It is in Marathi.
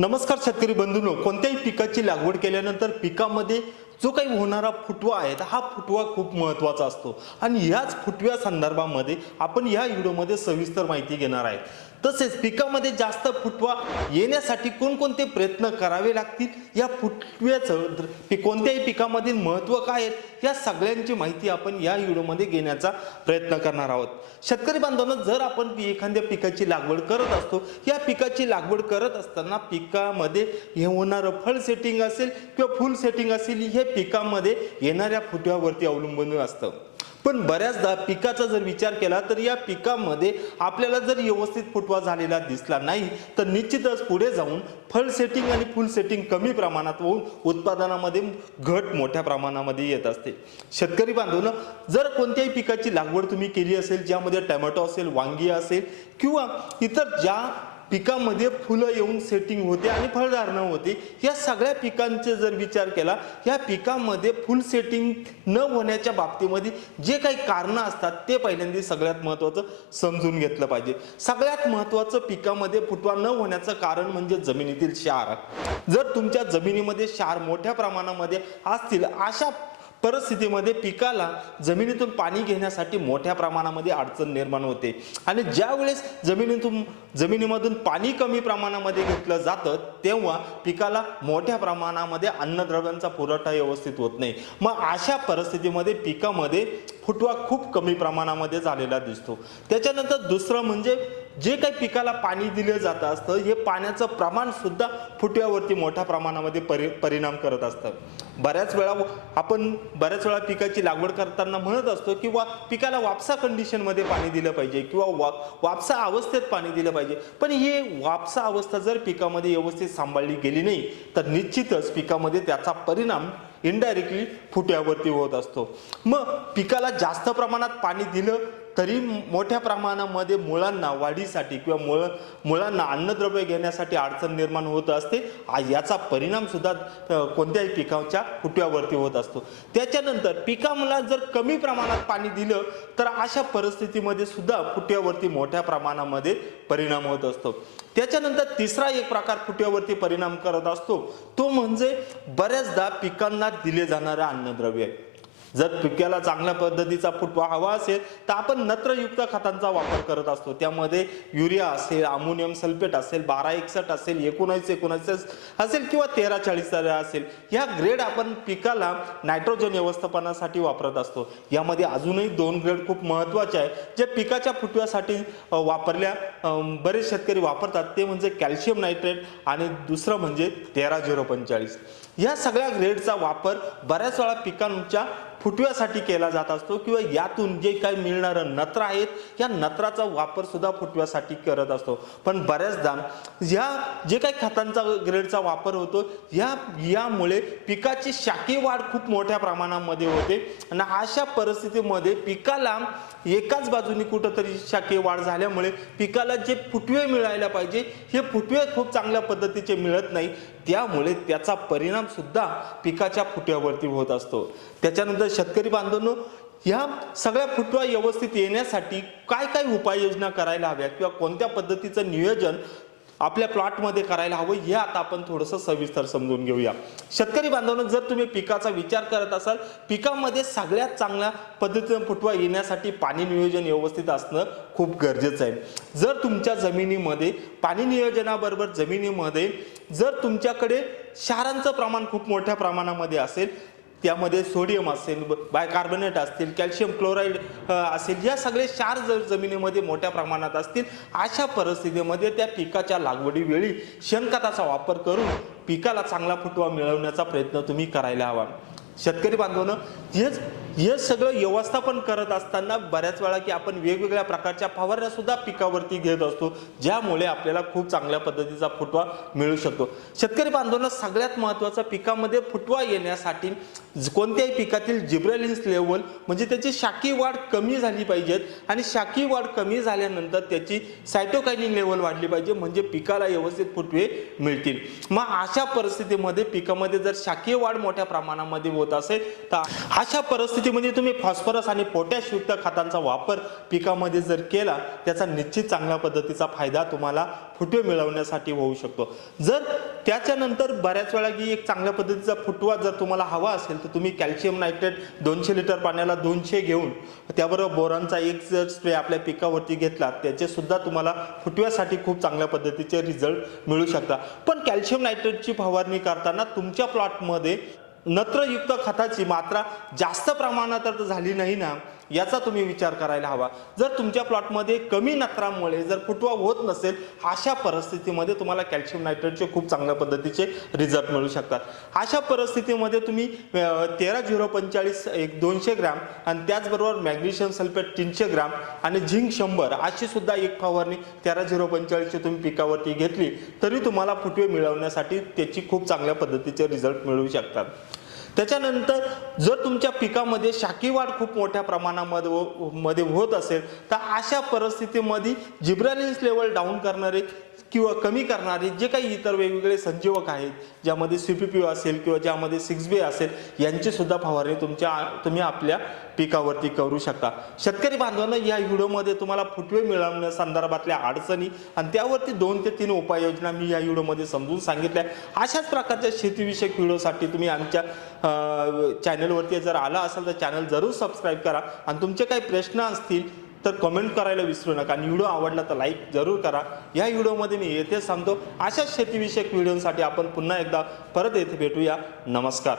नमस्कार शेतकरी बंधूंनो कोणत्याही पिकाची लागवड केल्यानंतर पिकामध्ये जो काही होणारा फुटवा आहे तर हा फुटवा खूप महत्त्वाचा असतो. आणि ह्याच फुटव्या संदर्भामध्ये आपण ह्या व्हिडिओमध्ये सविस्तर माहिती घेणार आहे. तसेच पिकामध्ये जास्त फुटवा येण्यासाठी कोणकोणते प्रयत्न करावे लागतील? या फुटव्याचं कोणत्याही पिकामधील महत्त्व काय आहे? या सगळ्यांची माहिती आपण या व्हिडिओमध्ये घेण्याचा प्रयत्न करणार आहोत. शेतकरी बांधवांना जर आपण एखाद्या पिकाची लागवड करत असतो या पिकाची लागवड करत असताना पिकामध्ये हे होणारं फळ सेटिंग असेल किंवा फुल सेटिंग असेल हे पिकामध्ये येणाऱ्या फुटव्यावरती अवलंबून असतं. पण बऱ्याचदा पिकाचा जर विचार केला तर या पिकामध्ये आपल्याला जर व्यवस्थित फुटवा झालेला दिसला नाही तर निश्चितच पुढे जाऊन फळ सेटिंग आणि फुल सेटिंग कमी प्रमाणात होऊन उत्पादनामध्ये घट मोठ्या प्रमाणामध्ये येत असते. शेतकरी बांधवनं जर कोणत्याही पिकाची लागवड तुम्ही केली असेल ज्यामध्ये टोमॅटो असेल वांगी असेल किंवा इतर ज्या पिकामध्ये फुलं येऊन सेटिंग होते आणि फळधारणा होते या सगळ्या पिकांचे जर विचार केला या पिकामध्ये फुल सेटिंग न होण्याच्या बाबतीमध्ये जे काही कारणं असतात ते पहिल्यांदा सगळ्यात महत्त्वाचं समजून घेतलं पाहिजे. सगळ्यात महत्त्वाचं पिकामध्ये फुटवा न होण्याचं कारण म्हणजे जमिनीतील क्षार. जर तुमच्या जमिनीमध्ये क्षार मोठ्या प्रमाणामध्ये असतील अशा परिस्थितीमध्ये पिकाला जमिनीतून पाणी घेण्यासाठी मोठ्या प्रमाणामध्ये अडचण निर्माण होते. आणि ज्या वेळेस जमिनीतून जमिनीमधून पाणी कमी प्रमाणामध्ये घेतलं जातं तेव्हा पिकाला मोठ्या प्रमाणामध्ये अन्नद्रव्यांचा पुरवठा व्यवस्थित होत नाही. मग अशा परिस्थितीमध्ये पिकामध्ये फुटवा खूप कमी प्रमाणामध्ये झालेला दिसतो. त्याच्यानंतर दुसरं म्हणजे जे काही पिकाला पाणी दिलं जात असतं हे पाण्याचं प्रमाण सुद्धा फुटव्यावरती मोठ्या प्रमाणामध्ये परि परिणाम करत असतं. बऱ्याच वेळा आपण बऱ्याच वेळा पिकाची लागवड करताना म्हणत असतो किंवा पिकाला वापसा कंडिशनमध्ये पाणी दिलं पाहिजे किंवा वा वापसा अवस्थेत पाणी दिलं पाहिजे. पण हे वापसा अवस्था जर पिकामध्ये व्यवस्थित सांभाळली गेली नाही तर निश्चितच पिकामध्ये त्याचा परिणाम इनडायरेक्टली फुट्यावरती होत असतो. मग पिकाला जास्त प्रमाणात पाणी दिलं तरी मोठ्या प्रमाणामध्ये मुळांना वाढीसाठी किंवा मुळ मुळांना अन्नद्रव्य घेण्यासाठी अडचण निर्माण होत असते. याचा परिणाम सुद्धा कोणत्याही पिकाच्या फुटव्यावरती होत असतो. त्याच्यानंतर पिकाला जर कमी प्रमाणात पाणी दिलं तर अशा परिस्थितीमध्ये सुद्धा फुटव्यावरती मोठ्या प्रमाणामध्ये परिणाम होत असतो. त्याच्यानंतर तिसरा एक प्रकार फुटव्यावरती परिणाम करत असतो. तो म्हणजे बऱ्याचदा पिकांना दिले जाणारे अन्नद्रव्य. जर पिकाला चांगल्या पद्धतीचा फुटवा हवा असेल तर आपण नत्रयुक्त खतांचा वापर करत असतो. त्यामध्ये युरिया असेल अमोनियम सल्फेट असेल बारा एकसष्ट असेल एकोणावीस एकोणास असेल किंवा तेरा चाळीस असेल ह्या ग्रेड आपण पिकाला नायट्रोजन व्यवस्थापनासाठी वापरत असतो. यामध्ये अजूनही दोन ग्रेड खूप महत्त्वाचे आहे जे पिकाच्या फुटव्यासाठी वापरल्या बरेच शेतकरी वापरतात ते म्हणजे कॅल्शियम नायट्रेट आणि दुसरं म्हणजे तेरा झिरो पंचेचाळीस. या सगळ्या ग्रेडचा वापर बऱ्याच वेळा पिकांच्या फुटव्यासाठी केला जात असतो किंवा यातून जे काही मिळणारं नत्र आहेत या नत्राचा वापर सुद्धा फुटव्यासाठी करत असतो. पण बऱ्याचदा ह्या जे काही खतांचा ग्रेडचा वापर होतो या यामुळे पिकाची शाकी वाढ खूप मोठ्या प्रमाणामध्ये होते आणि अशा परिस्थितीमध्ये पिकाला एकाच बाजूनी कुठंतरी शाखी वाढ झाल्यामुळे पिकाला जे फुटवे मिळायला पाहिजे हे फुटवे खूप चांगल्या पद्धतीचे मिळत नाही. त्यामुळे त्याचा परिणाम सुद्धा पिकाच्या फुट्यावरती होत असतो. त्याच्यानंतर शेतकरी बांधवांनो ह्या सगळ्या फुटवा व्यवस्थित येण्यासाठी काय काय उपाययोजना करायला हव्या किंवा कोणत्या पद्धतीचं नियोजन आपल्या प्लॉटमध्ये करायला हवं हे आता आपण थोडंसं सविस्तर समजून घेऊया. शेतकरी बांधवांनो जर तुम्ही पिकाचा विचार करत असाल पिकामध्ये सगळ्यात चांगल्या पद्धतीनं फुटवा येण्यासाठी पाणी नियोजन व्यवस्थित असणं खूप गरजेचं आहे. जर तुमच्या जमिनीमध्ये पाणी नियोजनाबरोबर जमिनीमध्ये जर तुमच्याकडे क्षारांचं प्रमाण खूप मोठ्या प्रमाणामध्ये असेल त्यामध्ये सोडियम असेल बायकार्बोनेट असतील कॅल्शियम क्लोराईड असेल या सगळे क्षार जर जमिनीमध्ये मोठ्या प्रमाणात असतील अशा परिस्थितीमध्ये त्या पिकाच्या लागवडीवेळी शेणखताचा वापर करून पिकाला चांगला फुटवा मिळवण्याचा प्रयत्न तुम्ही करायला हवा. शेतकरी बांधवानं हेच हे सगळं व्यवस्थापन करत असताना बऱ्याच वेळा की आपण वेगवेगळ्या प्रकारच्या फवारण्या सुद्धा पिकावरती घेत असतो ज्यामुळे आपल्याला खूप चांगल्या पद्धतीचा फुटवा मिळू शकतो. शेतकरी बांधवांना सगळ्यात महत्त्वाचा पिकामध्ये फुटवा येण्यासाठी कोणत्याही पिकातील जिब्रेलिन्स लेवल म्हणजे त्याची शाखी वाढ कमी झाली पाहिजेत आणि शाखी वाढ कमी झाल्यानंतर त्याची सायटोकायनिन लेवल वाढली पाहिजे म्हणजे पिकाला व्यवस्थित फुटवे मिळतील. मग अशा परिस्थितीमध्ये पिकामध्ये जर शाखीय वाढ मोठ्या प्रमाणामध्ये होत होत असेल तर अशा परिस्थितीमध्ये तुम्ही फॉस्फरस आणि पोटॅश युक्त खतांचा वापर पिकामध्ये जर केला त्याचा निश्चित चांगल्या पद्धतीचा फायदा तुम्हाला फुटवे मिळवण्यासाठी होऊ शकतो. जर त्याच्यानंतर बऱ्याच वेळा की एक चांगल्या पद्धतीचा फुटवा जर तुम्हाला हवा असेल तर तुम्ही कॅल्शियम नायट्रेट दोनशे लिटर पाण्याला दोनशे घेऊन त्याबरोबर बोरांचा एक जर स्प्रे आपल्या पिकावरती घेतला त्याचे सुद्धा तुम्हाला फुटव्यासाठी खूप चांगल्या पद्धतीचे रिझल्ट मिळू शकतात. पण कॅल्शियम नायट्रेटची फवारणी करताना तुमच्या प्लॉटमध्ये नत्रयुक्त खताची मात्रा जास्त प्रमाणात तर झाली नाही ना याचा तुम्ही विचार करायला हवा. जर तुमच्या प्लॉटमध्ये कमी नत्रामुळे जर फुटवा होत नसेल अशा परिस्थितीमध्ये तुम्हाला कॅल्शियम नायट्रेटचे खूप चांगल्या पद्धतीचे रिझल्ट मिळू शकतात. अशा परिस्थितीमध्ये तुम्ही तेरा झिरो पंचेचाळीस एक दोनशे ग्रॅम आणि त्याचबरोबर मॅग्नेशियम सल्फेट तीनशे ग्रॅम आणि झिंक शंभर अशी सुद्धा एक फवारणी तेरा झिरो पंचेचाळीसची तुम्ही पिकावरती घेतली तरी तुम्हाला फुटवे मिळवण्यासाठी त्याची खूप चांगल्या पद्धतीचे रिझल्ट मिळू शकतात. त्याच्यानंतर जर तुमच्या पिकामध्ये शाकीवाढ खूप मोठ्या प्रमाणामध्ये हो, मध्ये होत असेल तर अशा परिस्थितीमध्ये जिब्रालिन्स लेवल डाऊन करणारे किंवा कमी करणारे जे काही इतर वेगवेगळे संजीवक आहेत ज्यामध्ये सी पी पी असेल किंवा ज्यामध्ये सिक्स बी असेल यांची सुद्धा फवारणी तुमच्या तुम्ही आपल्या पिकावरती करू शकता. शेतकरी बांधवांना या व्हिडिओमध्ये तुम्हाला फुटवे मिळवण्या संदर्भातल्या अडचणी आणि त्यावरती दोन ते तीन उपाययोजना मी या व्हिडिओमध्ये समजून सांगितल्या. अशाच प्रकारच्या शेतीविषयक व्हिडिओसाठी तुम्ही आमच्या चॅनलवरती जर आला असाल तर चॅनल जरूर सबस्क्राईब करा. आणि तुमचे काही प्रश्न असतील तर कमेंट करायला विसरू नका. आणि व्हिडिओ आवडला तर लाईक जरूर करा. या व्हिडिओमध्ये मी येथे सांगतो. अशाच शेतीविषयक व्हिडिओसाठी आपण पुन्हा एकदा परत येथे भेटूया. नमस्कार.